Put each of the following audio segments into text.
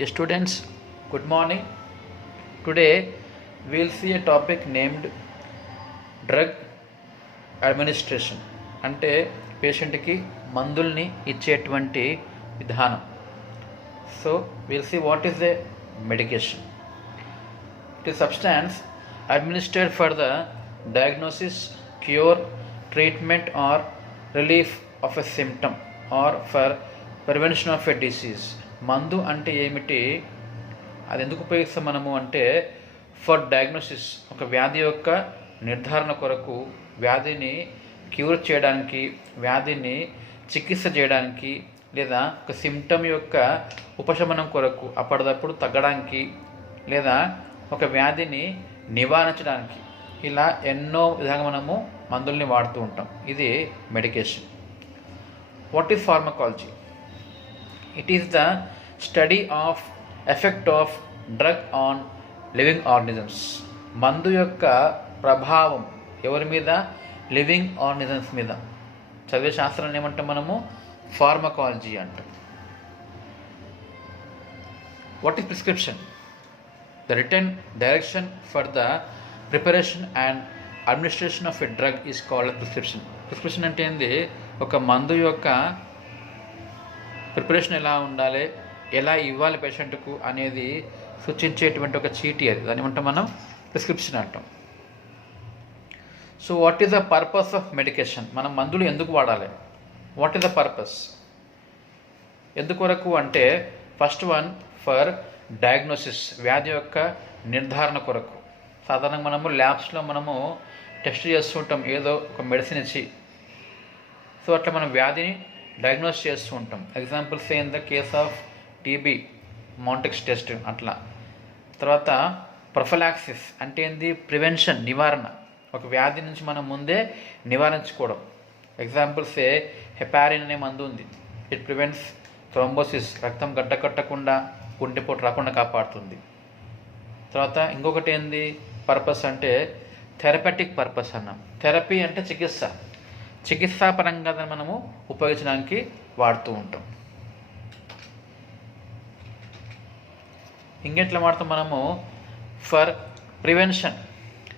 Dear students, good morning. Today we will see a topic named drug administration. అంటే పేషెంట్కి మందుల్ని ఇచ్చేటువంటి విధానం. So we will see what is the medication. It is substance administered for the diagnosis, cure, treatment or relief of a symptom or for prevention of a disease. మందు అంటే ఏమిటి, అది ఎందుకు ఉపయోగిస్తాం మనము అంటే ఫర్ డయాగ్నోసిస్, ఒక వ్యాధి యొక్క నిర్ధారణ కొరకు, వ్యాధిని క్యూర్ చేయడానికి, వ్యాధిని చికిత్స చేయడానికి, లేదా ఒక సిమ్టమ్ యొక్క ఉపశమనం కొరకు, అప్పటిదప్పుడు తగ్గడానికి, లేదా ఒక వ్యాధిని నివారించడానికి, ఇలా ఎన్నో విధంగా మనము మందుల్ని వాడుతూ ఉంటాం. ఇది medication. What is pharmacology? It is the study of effect of drug on living organisms. మందు యొక్క ప్రభావం ఎవరి మీద? లివింగ్ ఆర్గనిజమ్స్ మీద. చదివే శాస్త్రాన్ని ఏమంటాం మనము? ఫార్మకాలజీ అంటాం. What is prescription? The written direction for the preparation and administration of a drug is called prescription. Prescription అంటే ఏంది? ఒక మందు యొక్క ప్రిపరేషన్ ఎలా ఉండాలి, ఎలా ఇవ్వాలి పేషెంట్కు అనేది సూచించేటువంటి ఒక చీటీ అది. దాన్ని ఏమంటాం మనం? ప్రిస్క్రిప్షన్ అంటాం. So what is the purpose of medication? మనం మందులు ఎందుకు వాడాలి? What is the purpose? ఎందుకొరకు అంటే ఫస్ట్ వన్ ఫర్ డయాగ్నోసిస్, వ్యాధి యొక్క నిర్ధారణ కొరకు. సాధారణంగా మనము ల్యాబ్స్లో మనము టెస్ట్ చేస్తుంటాం, ఏదో ఒక మెడిసిన్ ఇచ్చి. సో అట్లా మనం వ్యాధిని డయాగ్నోస్ చేస్తూ ఉంటాం. Examples in the case of TB, Mantoux test అట్లా. తర్వాత ప్రొఫలాక్సిస్ అంటే ఏంది? ప్రివెన్షన్, నివారణ. ఒక వ్యాధి నుంచి మనం ముందే నివారించుకోవడం. ఎగ్జాంపుల్స్ హెపారిన్ అనే మందు ఉంది. ఇట్ ప్రివెంట్స్ థ్రోంబోసిస్, రక్తం గడ్డ కట్టకుండా, గుండెపోటు రాకుండా కాపాడుతుంది. తర్వాత ఇంకొకటి ఏంది పర్పస్ అంటే థెరపటిక్ పర్పస్ అన్నాం. థెరపీ అంటే చికిత్స, చికిత్సాపరంగా మనము ఉపయోగించడానికి వాడుతూ ఉంటాం. ఇంకెట్లా వాడతాం మనము? ఫర్ ప్రివెన్షన్,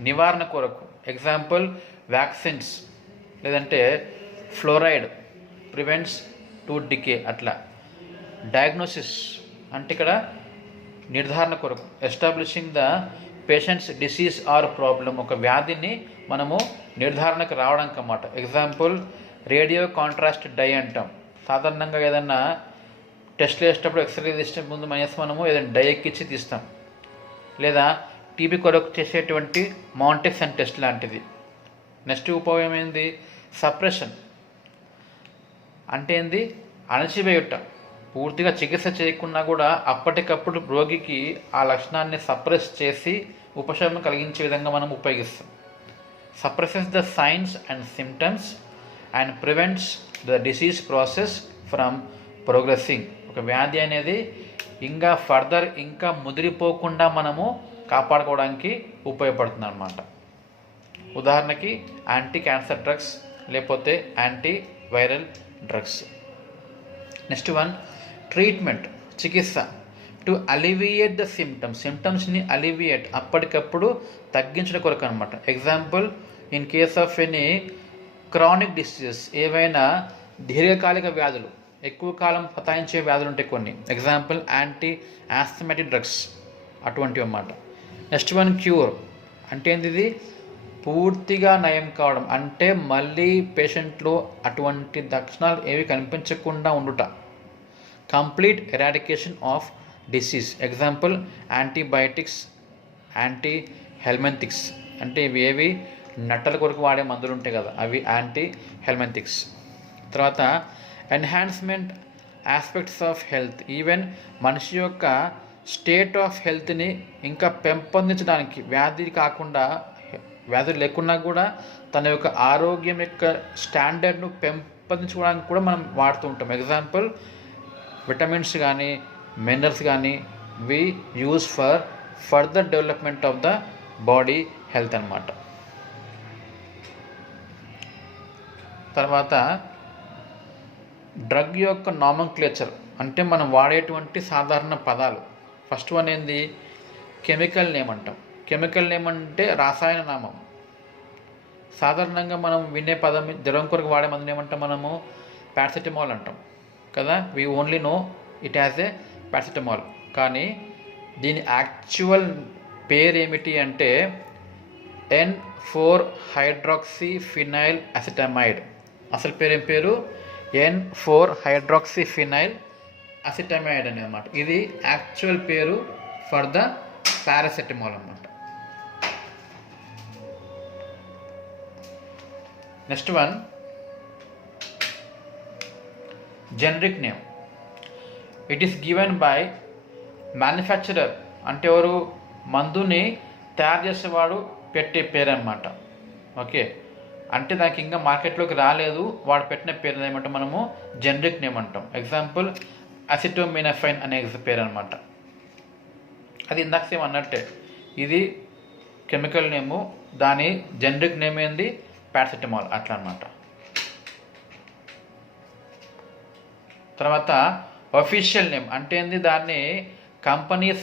నివారణ కొరకు. ఎగ్జాంపుల్ వ్యాక్సిన్స్, లేదంటే ఫ్లోరైడ్ ప్రివెంట్స్ టూత్ డికే అట్లా. డయాగ్నోసిస్ అంటే ఇక్కడ నిర్ధారణ కొరకు, establishing the patients disease are problem, ఒక వ్యాధిని మనము నిర్ధారణకు రావడానికి అన్నమాట. ఎగ్జాంపుల్ రేడియో కాంట్రాస్ట్ డై అంటాం. సాధారణంగా ఏదన్నా టెస్ట్లు వేసేటప్పుడు, ఎక్స్రే తీసే ముందు మనము ఏదైనా డై ఎక్కించి తీస్తాం. లేదా టీబీ కొరకు చేసేటువంటి మాంటెక్స్ అండ్ టెస్ట్ లాంటిది. నెక్స్ట్ ఉపయోగం ఏంది? సప్రెషన్ అంటే ఏంది? అణచివేయుట. పూర్తిగా చికిత్స చేయకుండా కూడా అప్పటికప్పుడు రోగికి ఆ లక్షణాన్ని సప్రెస్ చేసి ఉపశమనం కలిగించే విధంగా మనం ఉపయోగిస్తాం. Suppresses the science and symptoms and prevents the disease process from progressing. ఒక వ్యాధి అనేది ఇంకా ముదిరిపోకుండా మనము కాపాడుకోవడానికి ఉపయోగపడుతుంది అన్నమాట. ఉదాహరణకి యాంటీ క్యాన్సర్ డ్రగ్స్, లేకపోతే anti viral drugs. Next one treatment, చికిత్స. టు అలివియేట్ ద సిమ్టమ్స్ని అలివియేట్, అప్పటికప్పుడు తగ్గించడం కొరకు అనమాట. Example in case of any chronic diseases, ఏవైనా దీర్ఘకాలిక వ్యాధులు, ఎక్కువ కాలం పతాయించే వ్యాధులు ఉంటాయి కొన్ని. ఎగ్జాంపుల్ యాంటీ ఆస్థమాటిక్ డ్రగ్స్ అటువంటివి అన్నమాట. నెక్స్ట్ వన్ క్యూర్ అంటే ఏంది? ఇది పూర్తిగా నయం కావడం, అంటే మళ్ళీ పేషెంట్లో అటువంటి లక్షణాలు ఏవి కనిపించకుండా ఉండుట. Complete eradication of disease. Example antibiotics, anti helminthics అంటే ఇవి ఏవి? నట్టల కొరకు వాడే మందులు ఉంటాయి కదా, అవి యాంటీ హెల్మెంతిక్స్. తర్వాత enhancement aspects of health. Even మనిషి యొక్క స్టేట్ ఆఫ్ హెల్త్ని ఇంకా పెంపొందించడానికి, వ్యాధులు లేకున్నా కూడా తన యొక్క ఆరోగ్యం యొక్క స్టాండర్డ్ను పెంపొందించుకోవడానికి కూడా మనం వాడుతూ ఉంటాం. ఎగ్జాంపుల్ విటమిన్స్ కానీ, మినరల్స్ కానీ we use for further development of the body health అన్నమాట. తర్వాత డ్రగ్ యొక్క నామన్క్లేచర్ అంటే మనం వాడేటువంటి సాధారణ పదాలు. ఫస్ట్ వన్ ఏంది, కెమికల్ నేమ్ అంటాం. కెమికల్ నేమ్ అంటే రసాయన నామం. సాధారణంగా మనం వినే పదం, జ్వరం కొరకు వాడే మందుని ఏమంటాం మనము, పారాసిటమాల్ అంటాం కదా. We only know it as a paracetamol. కానీ దీని యాక్చువల్ పేరు ఏమిటి అంటే N4-హైడ్రాక్సీఫినైల్ అసిటమైడ్. అసలు పేరు ఏం పేరు, N4-హైడ్రాక్సీఫినైల్ అసిటమైడ్ అని అన్నమాట. ఇది యాక్చువల్ పేరు ఫర్ ద పారాసిటమాల్ అన్నమాట. Next one, generic name. It is given by manufacturer, అంటే ఎవరు, మందుని తయారు చేసేవాడు పెట్టే పేరు అన్నమాట. ఓకే, అంటే దానికి ఇంకా మార్కెట్లోకి రాలేదు, వాడు పెట్టిన పేరు ఏమంటాం మనము జనరిక్ నేమ్ అంటాం. ఎగ్జాంపుల్ అసిటోమినఫైన్ అనే పేరు అనమాట. అది ఇందాక సేమ్ అన్నట్టే, ఇది కెమికల్ నేము, దాని జనరిక్ నేమ్ ఏంది పారాసిటమాల్, అట్లా అనమాట. తర్వాత అఫీషియల్ నేమ్ అంటే ఏంది, దాన్ని కంపెనీస్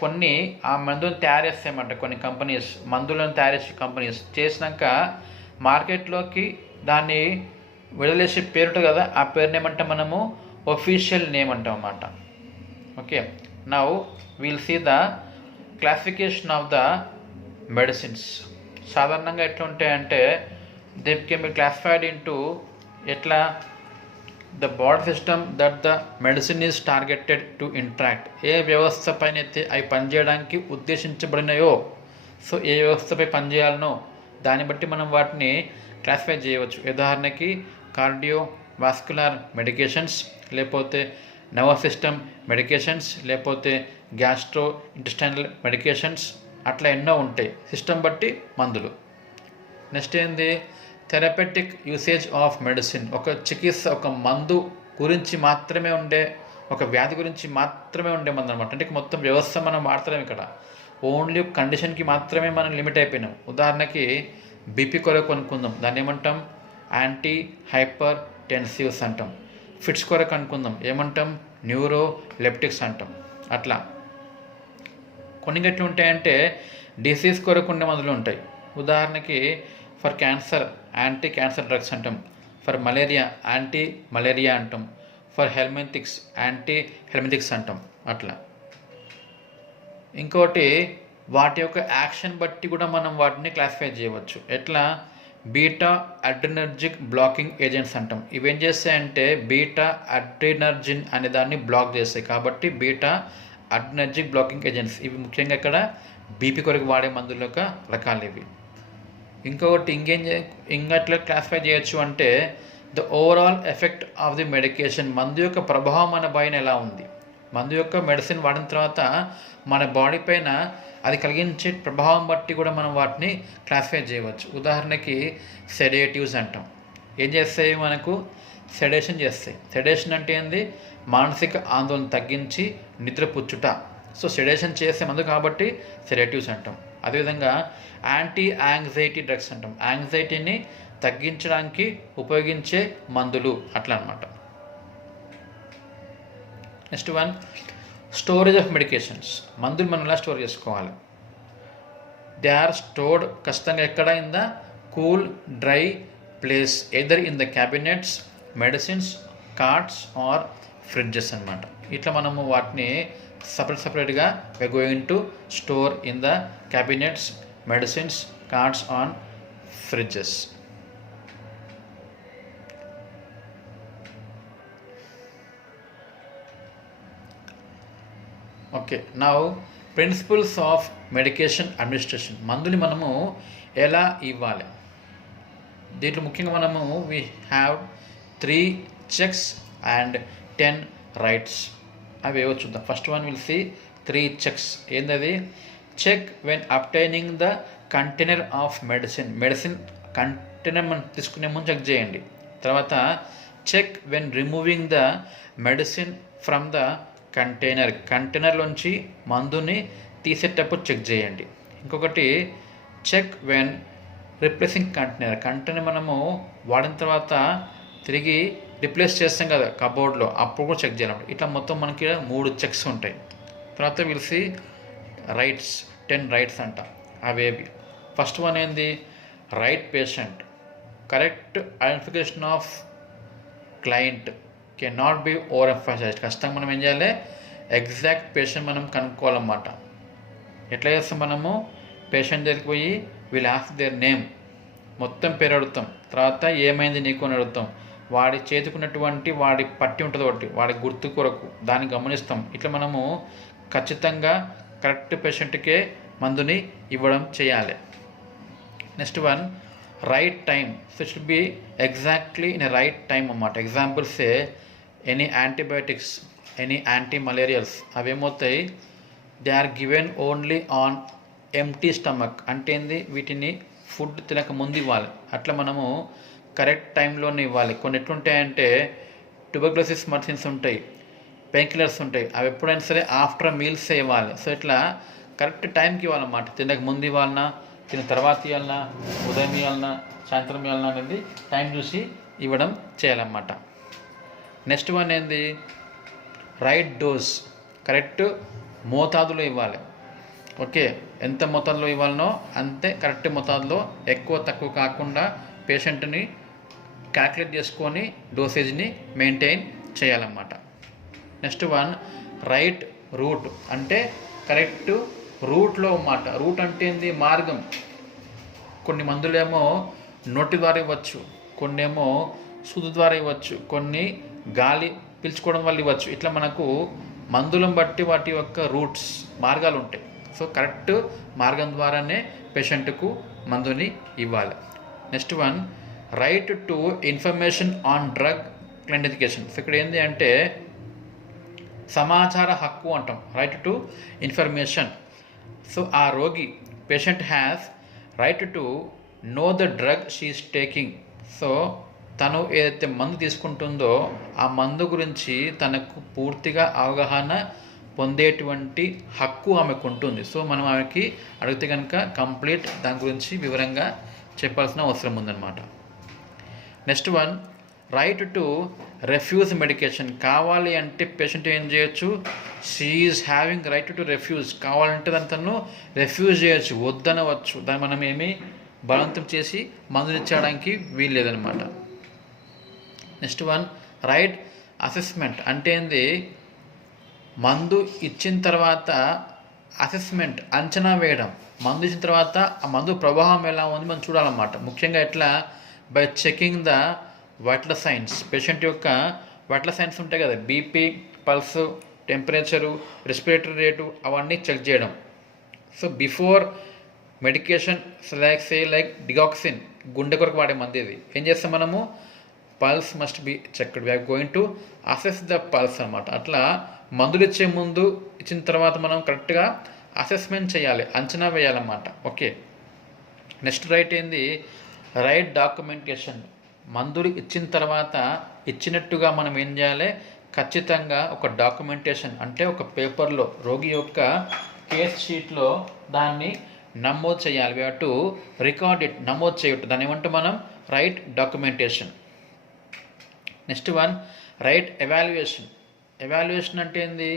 కొన్ని ఆ మందులను తయారు చేస్తాయన్నమాట. కొన్ని కంపెనీస్ మందులను తయారు చేసే కంపెనీస్ చేసినాక మార్కెట్లోకి దాన్ని విడుదలేసే పేరు ఉంటుంది కదా, ఆ పేరుని ఏమంటాం మనము ఒఫీషియల్ నేమ్ అంటాం అన్నమాట. Okay, now will see the classification of the medicines. సాధారణంగా ఎట్లా ఉంటాయంటే they can be classified into ఎట్లా, the body system that the medicine is targeted to interact. ఏ వ్యవస్థ పైన అయితే అవి పనిచేయడానికి ఉద్దేశించబడినాయో, సో ఏ వ్యవస్థపై పనిచేయాలనో దాన్ని బట్టి మనం వాటిని క్లాసిఫై చేయవచ్చు. ఉదాహరణకి కార్డియో వాస్కులర్ మెడికేషన్స్, లేకపోతే నర్వస్ సిస్టమ్ మెడికేషన్స్, లేకపోతే గ్యాస్ట్రో ఇంటెస్టైనల్ మెడికేషన్స్, అట్లా ఎన్నో ఉంటాయి సిస్టమ్ బట్టి మందులు. నెక్స్ట్ ఏంది, థెరపెటిక్ యూసేజ్ ఆఫ్ మెడిసిన్. ఒక చికిత్స, ఒక మందు గురించి మాత్రమే ఉండే, ఒక వ్యాధి గురించి మాత్రమే ఉండే మందు అనమాట. అంటే మొత్తం వ్యవస్థ మనం వాడతాం ఇక్కడ, ఓన్లీ కండిషన్కి మాత్రమే మనం లిమిట్ అయిపోయినాం. ఉదాహరణకి బీపీ కొరకు అనుకుందాం, దాన్ని ఏమంటాం యాంటీ హైపర్ టెన్సివ్స్ అంటాం. ఫిట్స్ కొరకు అనుకుందాం, ఏమంటాం న్యూరో లెప్టిక్స్ అంటాం. అట్లా కొన్ని గట్లు ఉంటాయంటే డిసీజ్ కొరకు ఉండే మందులు ఉంటాయి. ఉదాహరణకి for cancer anti cancer drugs అంటాం, ఫర్ మలేరియా యాంటీ మలేరియా అంటాం, ఫర్ హెల్మెంతిక్స్ యాంటీ హెల్మెంతిక్స్ అంటాం. అట్లా ఇంకోటి వాటి యొక్క యాక్షన్ బట్టి కూడా మనం వాటిని క్లాసిఫై చేయవచ్చు. ఎట్లా, బీటా అడ్రినర్జిక్ బ్లాకింగ్ ఏజెంట్స్ అంటాం. ఇవేం చేస్తాయంటే బీటా అడ్రినర్జిన్ అనే దాన్ని బ్లాక్ చేస్తాయి, కాబట్టి బీటా అడ్రినర్జిక్ బ్లాకింగ్ ఏజెంట్స్. ఇవి ముఖ్యంగా ఇక్కడ బీపీ కొరకు వాడే మందుల యొక్క రకాలు ఇవి. ఇంకొకటి ఇంకట్లా క్లాసిఫై చేయొచ్చు అంటే the overall effect of the medication. మందు యొక్క ప్రభావం మన పైన ఎలా ఉంది, మందు యొక్క మెడిసిన్ వాడిన తర్వాత మన బాడీ పైన అది కలిగించే ప్రభావం బట్టి కూడా మనం వాటిని క్లాసిఫై చేయవచ్చు. ఉదాహరణకి సెడేటివ్స్ అంటాం. ఏం చేస్తాయి, మనకు సెడేషన్ చేస్తాయి. సెడేషన్ అంటే ఏంది, మానసిక ఆందోళన తగ్గించి నిద్రపుచ్చుట. సో సెడేషన్ చేసే మందు కాబట్టి సెడేటివ్స్ అంటాం. అదేవిధంగా యాంటీ యాంగ్జైటీ డ్రగ్స్ అంటాం. యాంగ్జైటీని తగ్గించడానికి ఉపయోగించే మందులు, అట్లా అనమాట. Next one, storage of medications. మందులు మనం ఎలా స్టోర్ చేసుకోవాలి, దే ఆర్ స్టోర్డ్ ఖచ్చితంగా ఎక్కడ, in the cool dry place, either in the cabinets, medicines, carts or fridges అనమాట. ఇట్లా మనము వాటిని సపరేట్గా we are going to store in the cabinets, medicines, carts on fridges. Okay, now principles of medication administration. మందుని మనము ఎలా ఇవ్వాలి, దీంట్లో ముఖ్యంగా మనము we have 3 checks and 10 rights. అవి ఏవో చూద్దాం. First one will see 3 checks. ఏంటది, check when obtaining the container of medicine. Medicine container మనం తీసుకునే ముందు చెక్ చేయండి. తర్వాత check when removing the medicine from the container. కంటైనర్లోంచి మందుని తీసేటప్పుడు చెక్ చేయండి. ఇంకొకటి check when replacing container. Container మనము వాడిన తర్వాత తిరిగి రిప్లేస్ చేస్తాం కదా కబోర్డ్లో, అప్పుడు కూడా చెక్ చేయాలి. ఇట్లా మొత్తం మనకి 3 చెక్స్ ఉంటాయి. తర్వాత విల్సి రైట్స్ 10 రైట్స్ అంట. అవేవి ఫస్ట్ వన్ ఏంది, right patient, correct identification of client can not be over emphasised. ఖచ్చితంగా మనం ఏం చేయాలి, ఎగ్జాక్ట్ పేషెంట్ మనం కనుక్కోవాలన్నమాట. ఎట్లా చేస్తాం మనము, పేషెంట్ దగ్గరికి పోయి వీల్ ఆస్క్ దేర్ నేమ్, మొత్తం పేరు అడుగుతాం, తర్వాత ఏమైంది నీకు అని అడుగుతాం, వాడి చేతుకున్నటువంటి వాడి పట్టి ఉంటుంది ఒకటి, వాడి గుర్తు కొరకు దాన్ని గమనిస్తాం. ఇట్లా మనము ఖచ్చితంగా కరెక్ట్ పేషెంట్కే మందుని ఇవ్వడం చేయాలి. Next one, right time. So it should be exactly in a right time అన్నమాట. Examples any antibiotics, any anti malarials అవేమవుతాయి, they are given only on empty stomach. అంటే ఏంది, వీటిని ఫుడ్ తినక ముందు ఇవ్వాలి. అట్లా మనము కరెక్ట్ టైంలోనే ఇవ్వాలి. కొన్ని ఎట్లుంటాయంటే ట్యూబర్క్యులోసిస్ మెడిసిన్స్ ఉంటాయి, పెయిన్ కిల్లర్స్ ఉంటాయి, అవి ఎప్పుడైనా సరే ఆఫ్టర్ మీల్సే ఇవ్వాలి. సో ఇట్లా కరెక్ట్ టైంకి ఇవ్వాలన్నమాట. తినక ముందు ఇవ్వాలన్నా, తిన్న తర్వాత ఇవ్వాలన్నా, ఉదయం ఇవ్వాలన్నా, సాయంత్రం ఇవ్వాలన్నా అనేది టైం చూసి ఇవ్వడం చేయాలన్నమాట. నెక్స్ట్ వన్ ఏంది, రైట్ డోస్, కరెక్ట్ మోతాదులో ఇవ్వాలి. ఓకే, ఎంత మోతాదులో ఇవ్వాలనో అంతే కరెక్ట్ మోతాదులో, ఎక్కువ తక్కువ కాకుండా పేషెంట్ని క్యాల్కులేట్ చేసుకొని డోసేజ్ని మెయింటైన్ చేయాలన్నమాట. నెక్స్ట్ వన్, రైట్ రూట్, అంటే కరెక్ట్ రూట్లో అన్నమాట. రూట్ అంటే ఏంది, మార్గం. కొన్ని మందులేమో నోటి ద్వారా ఇవ్వచ్చు, కొన్ని ఏమో సూది ద్వారా ఇవ్వచ్చు, కొన్ని గాలి పీల్చుకోవడం వల్ల ఇవ్వచ్చు. ఇట్లా మనకు మందులను బట్టి వాటి యొక్క రూట్స్, మార్గాలు ఉంటాయి. సో కరెక్ట్ మార్గం ద్వారానే పేషెంట్కు మందుని ఇవ్వాలి. Next one, right to information on drug client education. So ఇక్కడ ఏంటి అంటే సమాచార హక్కు అంటాం, రైట్ టు ఇన్ఫర్మేషన్. సో ఆ రోగి, patient has right to know the drug she is taking. So తను ఏదైతే మందు తీసుకుంటుందో ఆ మందు గురించి తనకు పూర్తిగా అవగాహన పొందేటువంటి హక్కు ఆమెకు ఉంటుంది. సో మనం ఆమెకి అడిగితే కనుక కంప్లీట్ దాని గురించి వివరంగా చెప్పాల్సిన అవసరం ఉందన్నమాట. Next one, right to refuse medication. కావాలి అంటే పేషెంట్ ఏం చేయొచ్చు, she is having right to refuse. కావాలంటే దాన్ని తను రెఫ్యూజ్ చేయొచ్చు, వద్దనవచ్చు. దాన్ని మనం ఏమి బలవంతం చేసి మందులు ఇచ్చడానికి వీలు లేదనమాట. Next one, right assessment. అంటే ఏంది, మందు ఇచ్చిన తర్వాత అసెస్మెంట్, అంచనా వేయడం. మందు ఇచ్చిన తర్వాత ఆ మందు ప్రభావం ఎలా ఉంది మనం చూడాలన్నమాట. ముఖ్యంగా ఎట్లా, by checking the vital signs. Patient యొక్క వైటల్ సైన్స్ ఉంటాయి కదా, BP, pulse, temperature, respiratory rate, అవన్నీ చెక్ చేయడం. So before medication like digoxin, గుండె కొరకు వాడే మంది ఇది, ఏం చేస్తాం మనము, pulse must be checked. We are going to assess the pulse అనమాట. అట్లా మందులు ఇచ్చే ముందు, ఇచ్చిన తర్వాత మనం కరెక్ట్గా అసెస్మెంట్ చేయాలి, అంచనా వేయాలన్నమాట. ఓకే, నెక్స్ట్ రైట్ ఏంది, రైట్ డాక్యుమెంటేషన్. మందులు ఇచ్చిన తర్వాత ఇచ్చినట్టుగా మనం ఏం చేయాలి, ఖచ్చితంగా ఒక డాక్యుమెంటేషన్, అంటే ఒక పేపర్లో రోగి యొక్క కేస్ షీట్లో దాన్ని నమోదు చేయాలి. We have to record it, నమోదు చేయటం, దాన్ని ఏమంటే మనం right documentation. Next one, right evaluation. Evaluation అంటే ఏంది,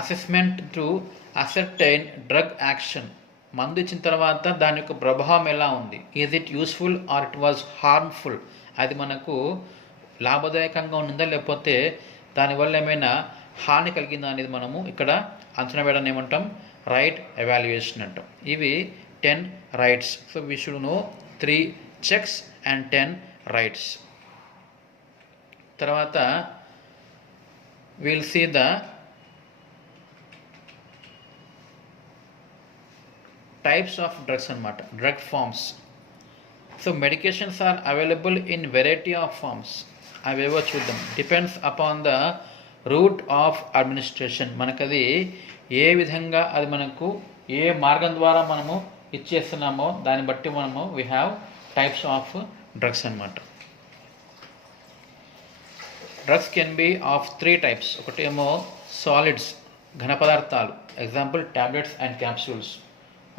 assessment to ascertain drug action. మందు ఇచ్చిన తర్వాత దాని యొక్క ప్రభావం ఎలా ఉంది, is it useful or it was harmful. అది మనకు లాభదాయకంగా ఉందా లేకపోతే దానివల్ల ఏమైనా హాని కలిగిందా అనేది మనము ఇక్కడ అంచనా వేయడం ఏమంటాం, రైట్ ఎవాల్యుయేషన్ అంటాం. ఇవి 10 rights. So we should know 3 checks and 10 rights. తర్వాత will see the types of drugs అన్నమాట, drug forms. So medications are available in variety of forms. అవేవో చూద్దాం. Depends upon the route of administration. మనకది ఏ విధంగా, అది మనకు ఏ మార్గం ద్వారా మనము ఇచ్చేస్తున్నామో దాన్ని బట్టి మనము we have types of drugs అన్నమాట. Drugs can be of 3 types. ఒకటేమో సాలిడ్స్, ఘన పదార్థాలు, example tablets and capsules.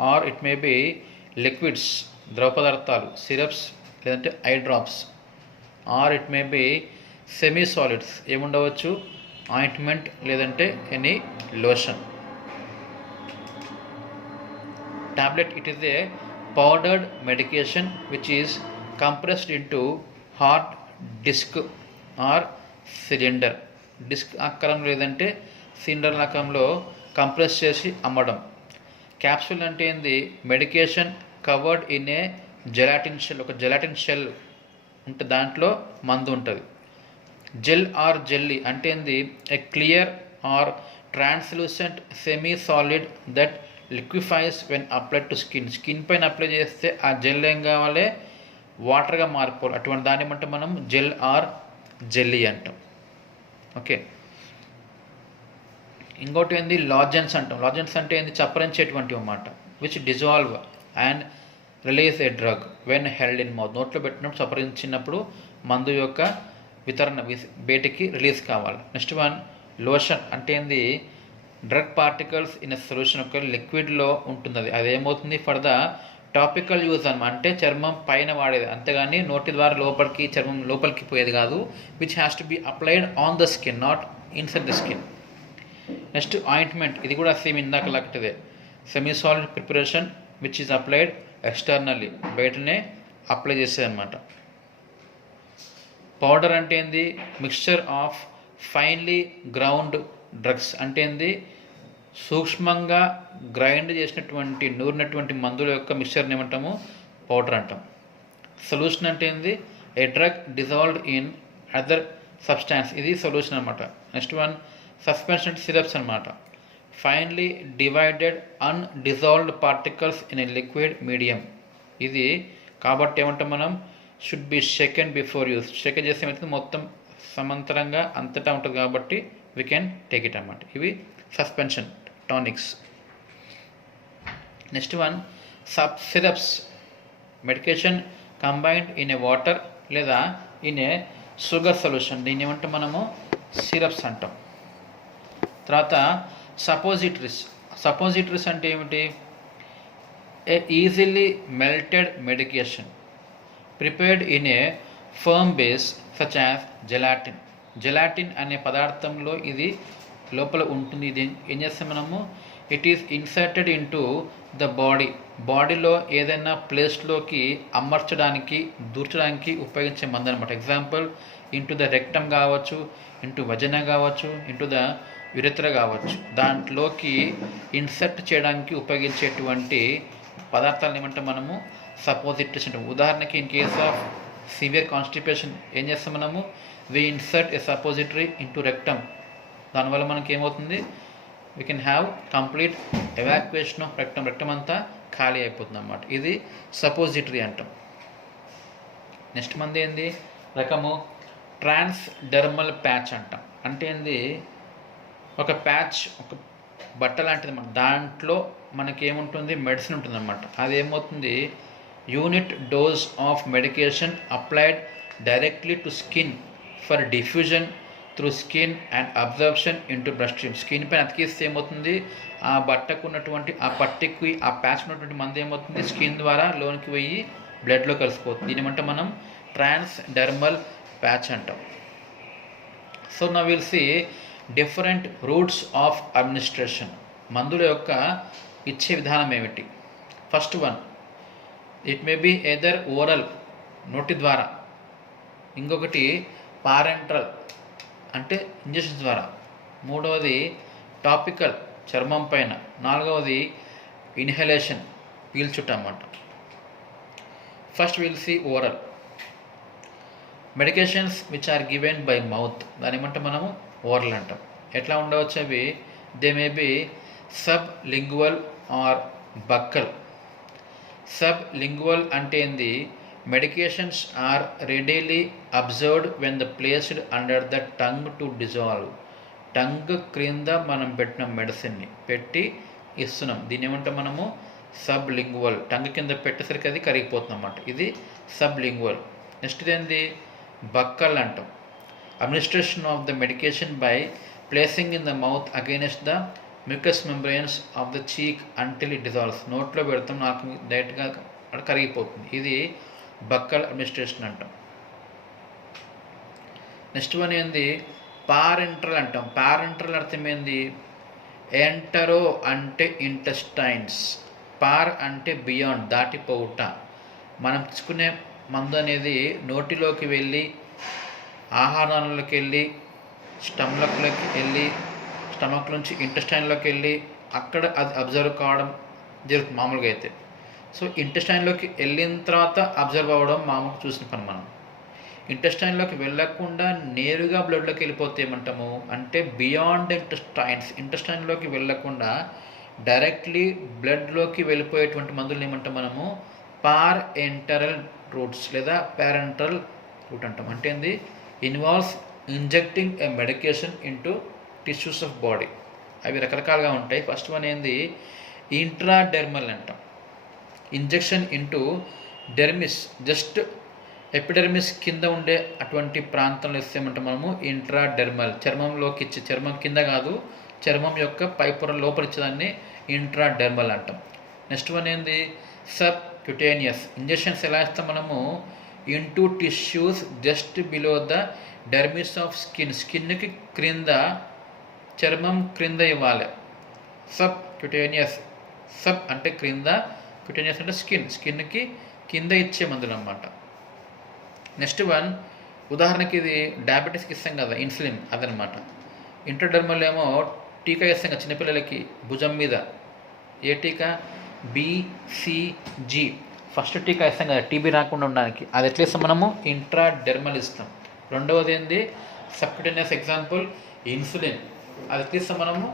Or it may be liquids, ద్రవ పదార్థాలు, సిరప్స్ లేదంటే eye drops. Or it may be semi solids, ఏముండవచ్చు, ఆయింట్మెంట్ లేదంటే any lotion. Tablet it is a powdered medication which is compressed into hard disk or cylinder. Disk ఆకారం లేదంటే cylinder ఆకారంలో compress చేసి అమ్మడం. క్యాప్సూల్ అంటే ఏంది, medication covered in a gelatin shell, ఒక జెలాటిన్ షెల్ ఉంటే దాంట్లో మందు ఉంటుంది. జెల్ ఆర్ జెల్లీ అంటే ఏంది, a clear or translucent semi solid that liquefies when applied to skin. Skin పైన అప్లై చేస్తే ఆ జెల్ ఏం కావాలి, వాటర్గా మారిపోవాలి. అటువంటి దాన్ని ఏమంటే మనం జెల్ ఆర్ జెల్లీ అంటాం. ఓకే, ఇంకోటి ఏంది లాజెన్స్ అంటాం. లాజెన్స్ అంటే ఏంది, చప్పరించేటువంటి అన్నమాట. Which dissolve and release A drug when held in mouth. నోట్లో పెట్టినప్పుడు చప్పరించినప్పుడు మందు యొక్క వితరణ బయటికి రిలీజ్ కావాలి. నెక్స్ట్ వన్ లోషన్ అంటే ఏంది, డ్రగ్ పార్టికల్స్ ఇన్ సొల్యూషన్, ఒక లిక్విడ్లో ఉంటుంది. అది అదేమవుతుంది ఫర్ ద టాపికల్ యూజ్ అనమాట, అంటే చర్మం పైన వాడేది, అంతేగాని నోటి ద్వారా లోపలికి చర్మం లోపలికి పోయేది కాదు. Which has to be applied on the skin, not inside the skin. Next ointment, ఇది కూడా సేమ్ ఇందాక లాంటిదే, semi solid preparation which is applied externally, బయటనే అప్లై చేసేది అనమాట. పౌడర్ అంటే ఏంది, mixture of finely ground drugs అంటే ఏంది, సూక్ష్మంగా గ్రైండ్ చేసినటువంటి నూరినటువంటి మందుల యొక్క మిక్స్చర్ని ఏమంటాము, పౌడర్ అంటాం. సొల్యూషన్ అంటే ఏంది, a drug dissolved in other substance, ఇది సొల్యూషన్ అనమాట. నెక్స్ట్ వన్ సస్పెన్షన్ సిరప్స్ అనమాట. Finely divided undissolved particles in a liquid medium. ఇది కాబట్టి ఏమంటాం మనం, should be shaken before use. Shaken చేస్తే ఏమవుతుంది, మొత్తం సమాంతరంగా అంతటా ఉంటుంది కాబట్టి వీ కెన్ టేక్ ఇట్ అన్నమాట. ఇవి suspension tonics. Next one sub syrups, medication combined in a water లేదా ఇన్ ఏ షుగర్ సొల్యూషన్, దీన్ని ఏమంటే మనము సిరప్స్ అంటాం. తర్వాత సపోజిటరీస్. సపోజిటరీస్ అంటే ఏమిటి, a easily melted medication prepared in a firm base such as gelatin. Gelatin అనే పదార్థంలో ఇది లోపల ఉంటుంది. ఇది ఏం చేస్తాం మనము, it is inserted into the body, బాడీలో ఏదైనా ప్లేస్లోకి అమర్చడానికి దూర్చడానికి ఉపయోగించే మందు అనమాట. ఎగ్జాంపుల్ ఇంటూ ద రెక్టమ్ కావచ్చు, ఇంటూ వజన కావచ్చు, ఇంటూ ద యురెత్ర కావచ్చు, దాంట్లోకి ఇన్సర్ట్ చేయడానికి ఉపయోగించేటువంటి పదార్థాలను ఏమంటే మనము సపోజిటరీస్ అంటాం. ఉదాహరణకి in case of severe constipation ఏం చేస్తాం మనము, వి ఇన్సర్ట్ ఏ సపోజిటరీ ఇంటూ రెక్టమ్. దానివల్ల మనకి ఏమవుతుంది, we can have complete evacuation of rectum, rectum అంతా ఖాళీ అయిపోతుంది అన్నమాట. ఇది సపోజిటరీ అంటాం. నెక్స్ట్ మంది ఏంది రకము, ట్రాన్స్ డెర్మల్ ప్యాచ్ అంటాం. అంటే ఏంది, ఒక ప్యాచ్, ఒక బట్ట లాంటిది అన్నమాట. దాంట్లో మనకేముంటుంది, మెడిసిన్ ఉంటుంది అన్నమాట. అది ఏమవుతుంది, unit dose of medication applied directly to skin for diffusion through skin and absorption into blood stream. Skin పైన అతికిస్తే ఏమవుతుంది, ఆ బట్టకు ఉన్నటువంటి ఆ పట్టికి ఆ ప్యాచ్ ఉన్నటువంటి మంది ఏమవుతుంది, స్కిన్ ద్వారా లోనికి పోయి బ్లడ్లో కలిసిపోతుంది. దీని ఏమంటే మనం ట్రాన్స్ డెర్మల్ ప్యాచ్ అంటాం. So now will see different routes of administration. మందుల యొక్క ఇచ్చే విధానం ఏమిటి. First one, it may be either oral, నోటి ద్వారా. ఇంకొకటి పారెంట్రల్ అంటే ఇంజెక్షన్ ద్వారా. మూడవది టాపికల్, చర్మం పైన. నాలుగవది ఇన్హలేషన్, పీల్చుట అన్నమాట. First will see oral. Medications which are given by mouth, దాని ఏమంటే మనము ఓరల్ అంటాం. ఎట్లా ఉండవచ్చు అవి, they may be sublingual or buccal. Sublingual అంటే ఏంది, medications are readily absorbed when the placed under the tongue to dissolve. Tongue క్రింద మనం పెట్టిన మెడిసిన్ని పెట్టి ఇస్తున్నాం, దీన్ని ఏమంటాం మనము సబ్ లింగువల్. టంగ్ కింద పెట్టేసరికి అది కరిగిపోతుంది అన్నమాట. ఇది సబ్ లింగువల్. నెక్స్ట్ ఏంది, బక్కల్ అంటాం. Administration of the medication by placing in the mouth against the mucus membranes of the చీక్ until it dissolves. నోట్లో పెడతాం, నాకు డైరెక్ట్గా అక్కడ కరిగిపోతుంది. ఇది బక్కల్ అడ్మినిస్ట్రేషన్ అంటాం. నెక్స్ట్ వన్ ఏంది, పారెంట్రల్ అంటాం. పారెంట్రల్ అర్థం ఏంది? ఎంటరో అంటే ఇంటెస్టైన్స్, పార్ అంటే బియాండ్, దాటిపోవుట. మనం తీసుకునే మందు అనేది నోటిలోకి వెళ్ళి ఆహారంలోకి వెళ్ళి స్టమక్లోకి వెళ్ళి స్టమక్ నుంచి ఇంటెస్టైన్లోకి వెళ్ళి అక్కడ అది అబ్జర్వ్ కావడం జరుగుతుంది మామూలుగా అయితే. సో ఇంటెస్టైన్లోకి వెళ్ళిన తర్వాత అబ్జర్వ్ అవ్వడం మామూలుగా చూసిన పని. మనం ఇంటెస్టైన్లోకి వెళ్ళకుండా నేరుగా బ్లడ్లోకి వెళ్ళిపోతే ఏమంటాము అంటే బియాండ్ ఇంటెస్టైన్స్, ఇంటెస్టైన్లోకి వెళ్ళకుండా డైరెక్ట్లీ బ్లడ్లోకి వెళ్ళిపోయేటువంటి మందులు ఏమంటాం మనము పార్ ఎంటరల్ రూట్స్ లేదా పారెంటరల్ రూట్ అంటాం. అంటే ఏంది? Involves injecting a medication into tissues of body. అవి రకరకాలుగా ఉంటాయి. ఫస్ట్ వన్ ఏంది? ఇంట్రాడెర్మల్ అంటాం. Injection into dermis, just epidermis కింద ఉండే అటువంటి ప్రాంతంలో ఇస్తేమంటాం మనము ఇంట్రాడెర్మల్. చర్మంలోకి ఇచ్చే, చర్మం కింద కాదు, చర్మం యొక్క పై పొర లోపల ఇచ్చేదాన్ని ఇంట్రాడెర్మల్ అంటాం. నెక్స్ట్ వన్ ఏంది? Sub cutaneous. ఇంజెక్షన్స్ ఎలా ఇస్తాం మనము? Into tissues just below the dermis of skin, స్కిన్కి క్రింద, చర్మం క్రింద ఇవ్వాలి. సబ్ క్యూటేనియస్, సబ్ అంటే క్రింద, క్యూటేనియస్ అంటే స్కిన్, స్కిన్కి కింద ఇచ్చే మందులు అన్నమాట. నెక్స్ట్ వన్, ఉదాహరణకి ఇది డయాబెటీస్కి ఇస్తాం కదా ఇన్సులిన్, అదనమాట. ఇంట్రాడెర్మల్ ఏమో టీకా ఇస్తాం కదా చిన్నపిల్లలకి భుజం మీద. ఏ టీకా? BCG, ఫస్ట్ టీకా ఇస్తాం కదా టీబీ రాకుండా ఉండడానికి. అది ఎట్లా ఇస్తాం మనము? ఇంట్రాడెర్మల్ ఇస్తాం. రెండవది ఏంది? Subcutaneous, example insulin. అది ఎట్లా ఇస్తాం మనము?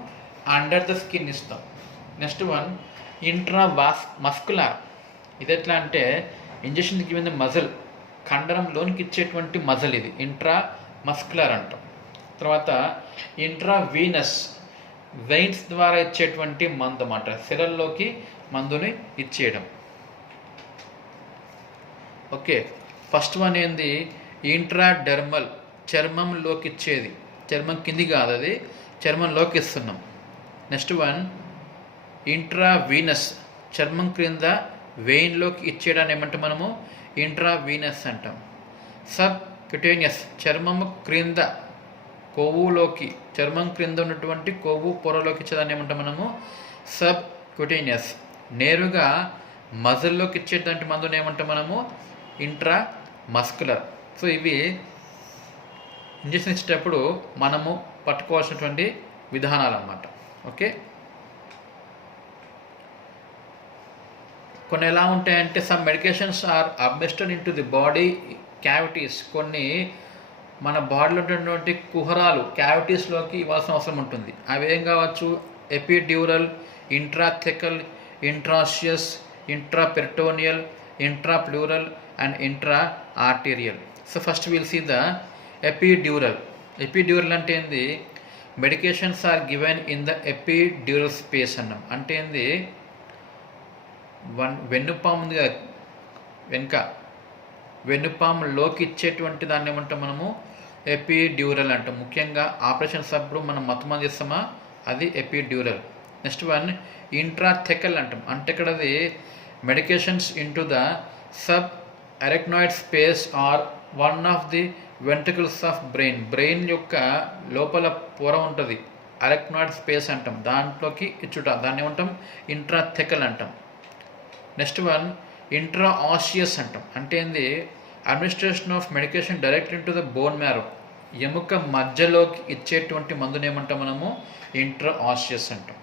అండర్ ద స్కిన్ ఇస్తాం. Next one muscular. ఇది ఎట్లా అంటే ఇంజెక్షన్ గివెన్ ద మజిల్, కండరంలోనికి ఇచ్చేటువంటి మజిల్, ఇది ఇంట్రా మస్కులర్ అంటాం. తర్వాత ఇంట్రావీనస్, వెయిన్స్ ద్వారా ఇచ్చేటువంటి మందు అన్నమాట, సెలల్లోకి మందుని ఇచ్చేయడం. ఓకే, ఫస్ట్ వన్ ఏంది? ఇంట్రాడెర్మల్, చర్మంలోకి ఇచ్చేది, చర్మం కింది కాదు, అది చర్మంలోకి ఇస్తున్నాం. నెక్స్ట్ వన్ ఇంట్రావీనస్, చర్మం క్రింద వెయిన్లోకి ఇచ్చేయడాన్ని ఏమంటాం మనము? ఇంట్రావీనస్ అంటాం. సబ్ క్యూటేనియస్, చర్మము క్రింద కొవ్వులోకి, చర్మం క్రింద ఉన్నటువంటి కొవ్వు పొరలోకి ఇచ్చేదాన్ని ఏమంటాం మనము? Subcutaneous. నేరుగా మజిల్లోకి ఇచ్చేటువంటి మందుని ఏమంటాం మనము? Intramuscular. సో ఇవి ఇంజెక్షన్ ఇచ్చేటప్పుడు మనము పట్టుకోవాల్సినటువంటి విధానాలు అన్నమాట. ఓకే, కొన్ని ఎలా ఉంటాయంటే some medications are administered into the body cavities. కొన్ని మన బాడీలో ఉన్నటువంటి కుహరాలు, క్యావిటీస్లోకి ఇవ్వాల్సిన అవసరం ఉంటుంది. అవి ఏం కావచ్చు? Epidural, intrathecal, intraosseous, intraperitoneal, intrapleural and intra arterial. So first will see the epidural. Epidural అంటే ఏంది? Medications are given in the epidural space అన్నాం. అంటే ఏంది? వెన్నుపాము ఉంది కదా, వెనుక వెన్నుపాములోకి ఇచ్చేటువంటి దాన్ని ఏమంటాం మనము? ఎపిడ్యూరల్ అంటాం. ముఖ్యంగా ఆపరేషన్స్ అప్పుడు మనం మత్తమంది ఇస్తామా, అది ఎపిడ్యూరల్. నెక్స్ట్ వన్ ఇంట్రాథెకల్ అంటాం. అంటే ఇక్కడ అది medications into the sub arachnoid space or one of the ventricles of brain. Brain యొక్క లోపల పొర ఉంటుంది, అరెక్నాయిడ్ స్పేస్ అంటాం, దాంట్లోకి ఇచ్చుట, దాన్ని ఏమంటాం? ఇంట్రాథెకల్ అంటాం. నెక్స్ట్ వన్ ఇంట్రా ఆసియస్ అంటాం. అంటే ఏంది? Administration of medication direct into the bone marrow, ఎముక మధ్యలోకి ఇచ్చేటువంటి మందుని ఏమంటాం మనము? ఇంట్రా ఆసియస్ అంటాం.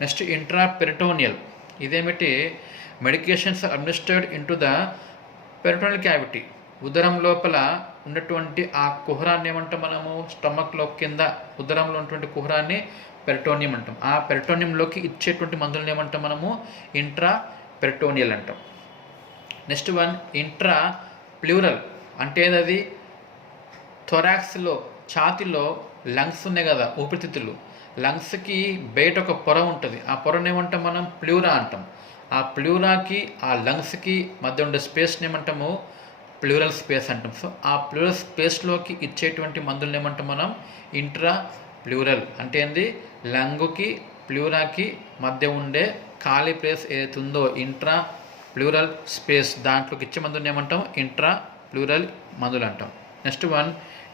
Next intra peritoneal. ఇదేమిటి? Medications administered into the peritoneal cavity, ఉదరం లోపల ఉన్నటువంటి ఆ కుహరాన్ని ఏమంటాం మనము? స్టమక్లో కింద ఉదరంలో ఉన్నటువంటి కుహరాన్ని పెరిటోనియం అంటాం. ఆ పెరిటోనియంలోకి ఇచ్చేటువంటి మందులను ఏమంటాం మనము? ఇంట్రా పెరిటోనియల్ అంటాం. Next one intrapleural. అంటే అది థొరాక్స్లో, ఛాతిలో లంగ్స్ ఉన్నాయి కదా, ఊపిరితిత్తులు, లంగ్స్కి బయట ఒక పొర ఉంటుంది, ఆ పొరను ఏమంటాం మనం? ప్లూరా అంటాం. ఆ ప్లూరాకి ఆ లంగ్స్కి మధ్య ఉండే స్పేస్ని ఏమంటాము? ప్లూరల్ స్పేస్ అంటాం. సో ఆ ప్లూరల్ స్పేస్లోకి ఇచ్చేటువంటి మందులను ఏమంటాం మనం? Intrapleural. అంటే ఏంది? లంగుకి ప్లూరాకి మధ్య ఉండే ఖాళీ ప్లేస్ ఏదైతే ఉందో ఇంట్రా ప్లూరల్ స్పేస్, దాంట్లోకి ఇచ్చే మందుని ఏమంటాం? ఇంట్రా ప్లూరల్ మందులు అంటాం. Next one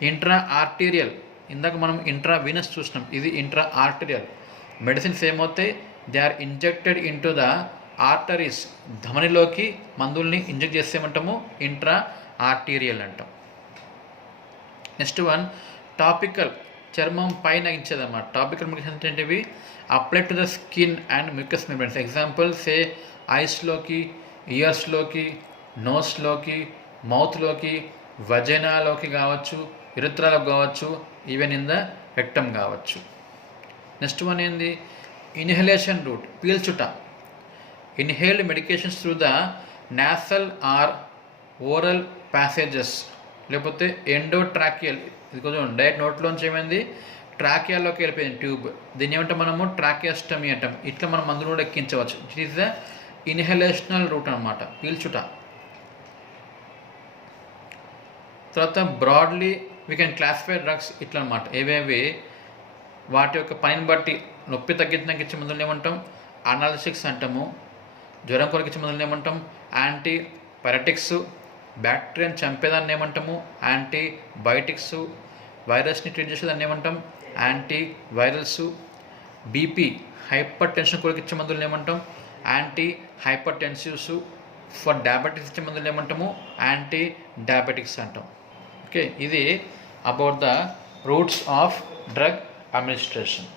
intra arterial. ఇందాక మనం ఇంట్రావీనస్ చూసినాం, ఇది ఇంట్రా ఆర్టరియల్. మెడిసిన్స్ ఏమవుతాయి, they are injected into the arteries, ధమనిలోకి మందుల్ని ఇంజెక్ట్ చేసేమంటాము ఇంట్రా ఆర్టీరియల్ అంటాం. నెక్స్ట్ వన్ టాపికల్, చర్మం పైన ఇచ్చేదన్నమాట. టాపికల్ మెడిసిన్స్ ఏంటివి, apply to the skin and mucous membranes. Example say ఐస్లోకి, ఇయర్స్లోకి, నోస్లోకి, మౌత్లోకి, వజైనాలోకి కావచ్చు, యురెత్రాలకు కావచ్చు, ఈవెన్ ఇన్ ద రెక్టమ్ కావచ్చు. నెక్స్ట్ వన్ ఏంది, ఇన్హలేషన్ రూట్, పీల్చుట. Inhaled medications through the nasal or oral passages, లేకపోతే ఎండోట్రాకియల్. ఇది కొంచెం డైరెక్ట్ నోట్లోంచి ఏమైంది ట్రాకియాలోకి వెళ్ళిపోయింది ట్యూబ్, దీన్ని ఏమంటాం మనము ట్రాకియాస్టమీ అంటాం. ఇట్లా మనం మందులు కూడా ఎక్కించవచ్చు. It is the inhalational route అనమాట, పీల్చుట. తర్వాత broadly we can classify drugs ఇట్లా అనమాట. ఏవేవి వాటి యొక్క పనిని బట్టి, నొప్పి తగ్గించడానికి ఇచ్చే మందులు ఏమంటాం అనాలిసిక్స్ అంటాము, జ్వరం కొరకు ఇచ్చే మందులు ఏమంటాం యాంటీపైరటిక్స్, బ్యాక్టీరియాని చంపేదాన్ని ఏమంటాము యాంటీబయోటిక్స్, వైరస్ని ట్రీట్ చేసేదాన్ని ఏమంటాం యాంటీవైరల్స్, బీపీ హైపర్ టెన్షన్ కొరకు ఇచ్చే మందులు ఏమంటాం యాంటీ హైపర్ టెన్సివ్స్, ఫర్ డయాబెటిక్స్ ఇచ్చే మందులు ఏమంటాము యాంటీ డయాబెటిక్స్ అంటాం. ఓకే, ఇది about the roots of drug administration.